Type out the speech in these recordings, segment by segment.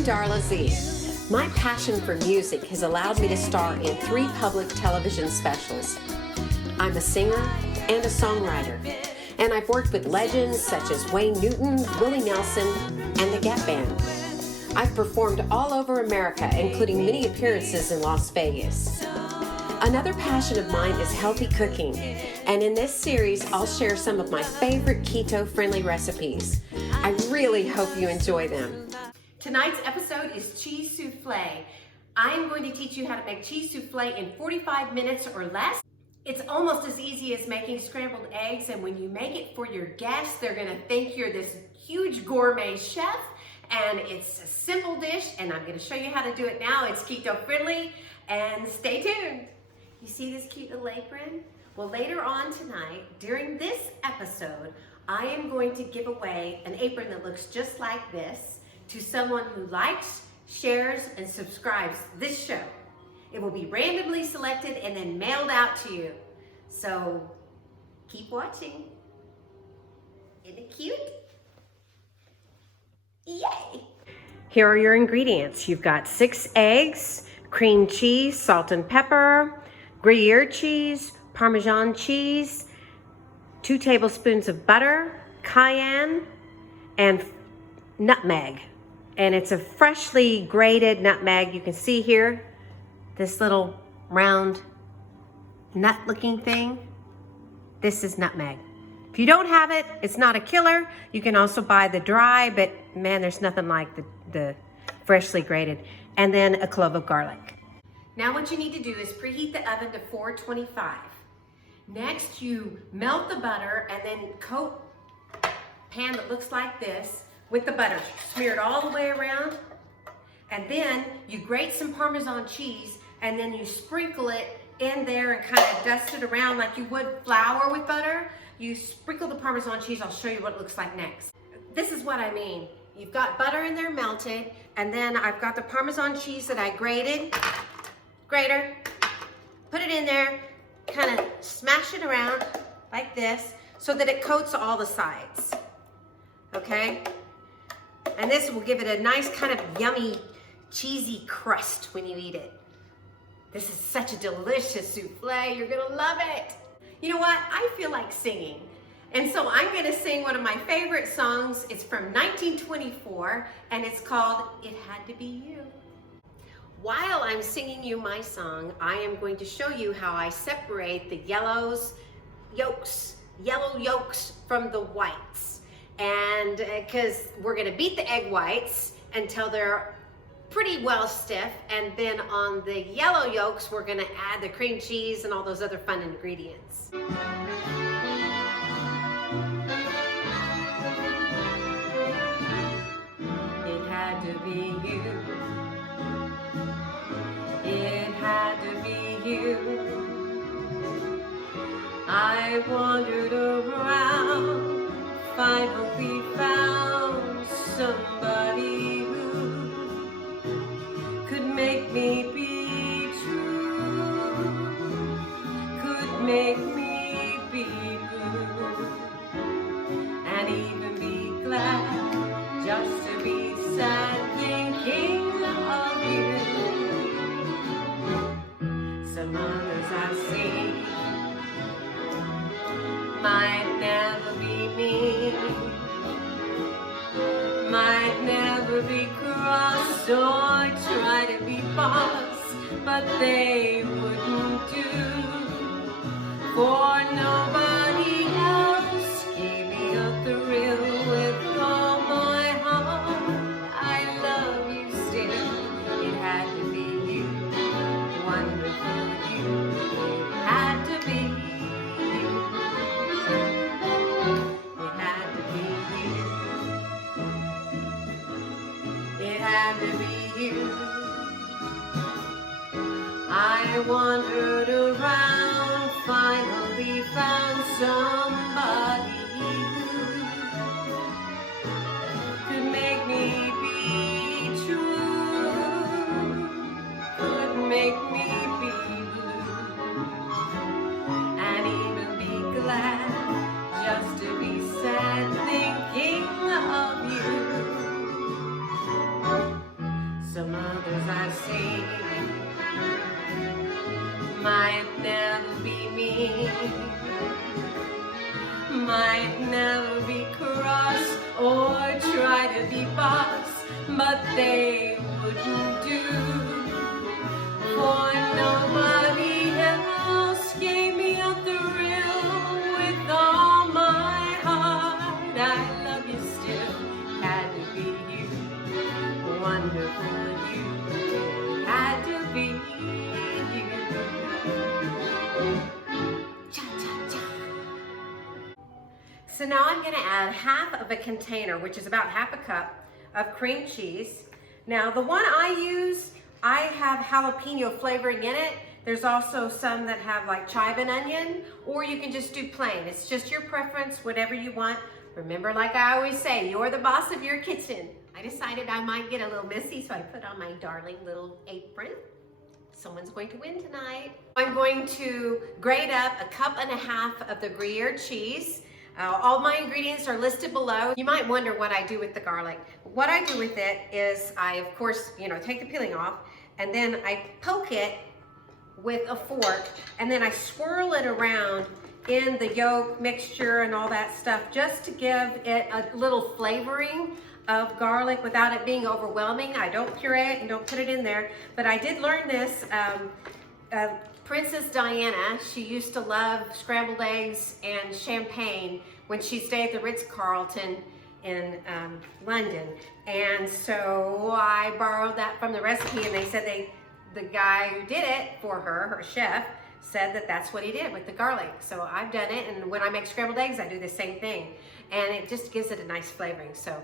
I'm Darla Z. My passion for music has allowed me to star in 3 public television specials. I'm a singer and a songwriter, and I've worked with legends such as Wayne Newton, Willie Nelson, and the Gap Band. I've performed all over America, including many appearances in Las Vegas. Another passion of mine is healthy cooking, and in this series, I'll share some of my favorite keto-friendly recipes. I really hope you enjoy them. Tonight's episode is Cheese Soufflé. I am going to teach you how to make cheese soufflé in 45 minutes or less. It's almost as easy as making scrambled eggs, and when you make it for your guests, they're gonna think you're this huge gourmet chef, and it's a simple dish, and I'm gonna show you how to do it now. It's keto-friendly, and stay tuned. You see this cute little apron? Well, later on tonight, during this episode, I am going to give away an apron that looks just like this to someone who likes, shares, and subscribes this show. It will be randomly selected and then mailed out to you. So keep watching. Isn't it cute? Yay! Here are your ingredients. You've got 6 eggs, cream cheese, salt and pepper, gruyere cheese, parmesan cheese, 2 tablespoons of butter, cayenne, and nutmeg. And it's a freshly grated nutmeg. You can see here, this little round nut looking thing. This is nutmeg. If you don't have it, it's not a killer. You can also buy the dry, but man, there's nothing like the freshly grated. And then a clove of garlic. Now what you need to do is preheat the oven to 425. Next, you melt the butter and then coat a pan that looks like this with the butter. Smear it all the way around. And then you grate some Parmesan cheese and then you sprinkle it in there and kind of dust it around like you would flour with butter. You sprinkle the Parmesan cheese. I'll show you what it looks like next. This is what I mean. You've got butter in there melted, and then I've got the Parmesan cheese that I grated. Grater, put it in there, kind of smash it around like this so that it coats all the sides, okay? And this will give it a nice kind of yummy, cheesy crust when you eat it. This is such a delicious souffle, you're gonna love it. You know what, I feel like singing. And so I'm gonna sing one of my favorite songs. It's from 1924, and it's called It Had to Be You. While I'm singing you my song, I am going to show you how I separate the yellow yolks from the whites. And because we're gonna beat the egg whites until they're pretty well stiff, and then on the yellow yolks, we're gonna add the cream cheese and all those other fun ingredients. It had to be you. It had to be you. I wandered around, finally found somebody who could make me be true, could make me be blue, and even be glad just to be sad thinking of you. Some others I see might never be me, might never be cross or try to be boss, but they wouldn't do, for nobody else gave me a thrill with all my heart. I love you still. It had to be you, wonderful you. It had to be you. It had to be you. It had to be you. I wandered around, finally found somebody who could make me be true, could make me be blue, and even be glad just to be sad thinking of you. others I've seen might never be me, might never be cross or try to be boss, but they wouldn't do, for nobody else gave me a thrill with all my heart. I love you still, had to be you, wonderful you, had to be you. So now I'm going to add half of a container, which is about half a cup of cream cheese. Now the one I use, I have jalapeno flavoring in it. There's also some that have like chive and onion, or you can just do plain. It's just your preference, whatever you want. Remember, like I always say, you're the boss of your kitchen. I decided I might get a little messy, so I put on my darling little apron. Someone's going to win tonight. I'm going to grate up 1.5 cups of the Gruyere cheese. All my ingredients are listed below. You might wonder what I do with the garlic. What I do with it is I, of course, take the peeling off, and then I poke it with a fork, and then I swirl it around in the yolk mixture and all that stuff, just to give it a little flavoring of garlic without it being overwhelming. I don't puree it and don't put it in there, but I did learn this. Princess Diana, she used to love scrambled eggs and champagne when she stayed at the Ritz-Carlton in London. And so I borrowed that from the recipe, and they said the guy who did it for her, her chef, said that that's what he did with the garlic. So I've done it, and when I make scrambled eggs, I do the same thing. And it just gives it a nice flavoring. So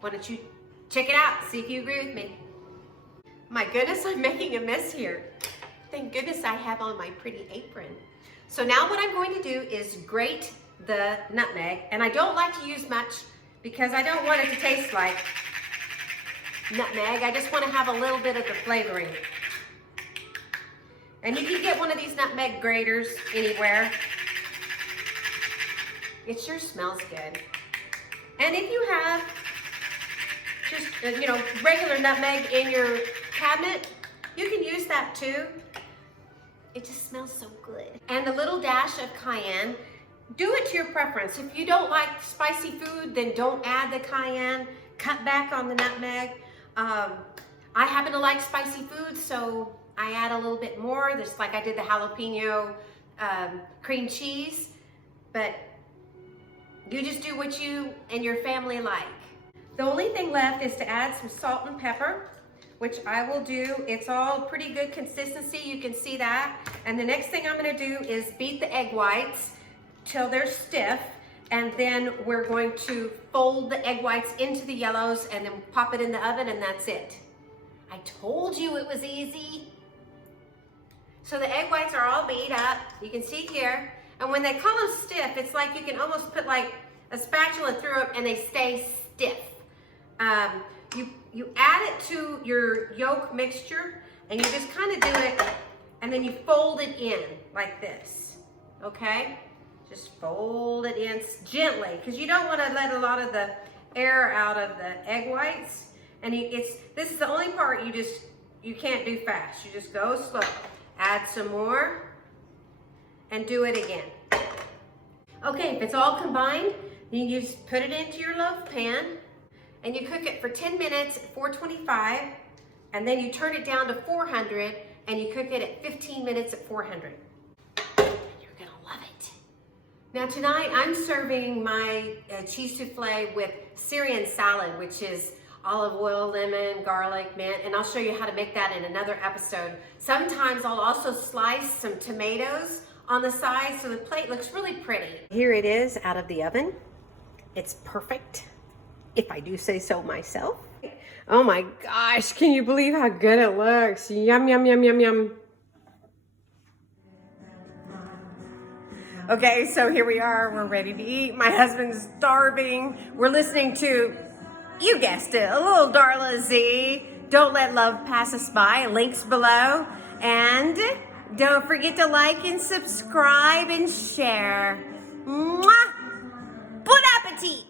why don't you check it out, see if you agree with me. My goodness, I'm making a mess here. Thank goodness I have on my pretty apron. So now what I'm going to do is grate the nutmeg, and I don't like to use much because I don't want it to taste like nutmeg. I just want to have a little bit of the flavoring. And you can get one of these nutmeg graters anywhere. It sure smells good. And if you have just, regular nutmeg in your cabinet, you can use that too. It just smells so good. And a little dash of cayenne. Do it to your preference. If you don't like spicy food, then don't add the cayenne. Cut back on the nutmeg. I happen to like spicy food, so I add a little bit more, just like I did the jalapeno cream cheese. But you just do what you and your family like. The only thing left is to add some salt and pepper, which I will do. It's all pretty good consistency, you can see that. And the next thing I'm gonna do is beat the egg whites till they're stiff, and then we're going to fold the egg whites into the yellows and then pop it in the oven, and that's it. I told you it was easy. So the egg whites are all beat up, you can see here. And when they call them stiff, it's like you can almost put like a spatula through them and they stay stiff. You add it to your yolk mixture, and you just kind of do it, and then you fold it in like this, okay? Just fold it in gently, because you don't want to let a lot of the air out of the egg whites. And this is the only part you can't do fast. You just go slow. Add some more, and do it again. Okay, if it's all combined, you just put it into your loaf pan, and you cook it for 10 minutes at 425, and then you turn it down to 400, and you cook it at 15 minutes at 400. You're gonna love it. Now tonight, I'm serving my cheese soufflé with Syrian salad, which is olive oil, lemon, garlic, mint, and I'll show you how to make that in another episode. Sometimes I'll also slice some tomatoes on the side so the plate looks really pretty. Here it is out of the oven. It's perfect, if I do say so myself. Oh my gosh, can you believe how good it looks? Yum, yum, yum, yum, yum. Okay, so here we are, we're ready to eat. My husband's starving. We're listening to, you guessed it, a little Darla Z. Don't Let Love Pass Us By, links below. And don't forget to like and subscribe and share. Mwah! Bon appetit!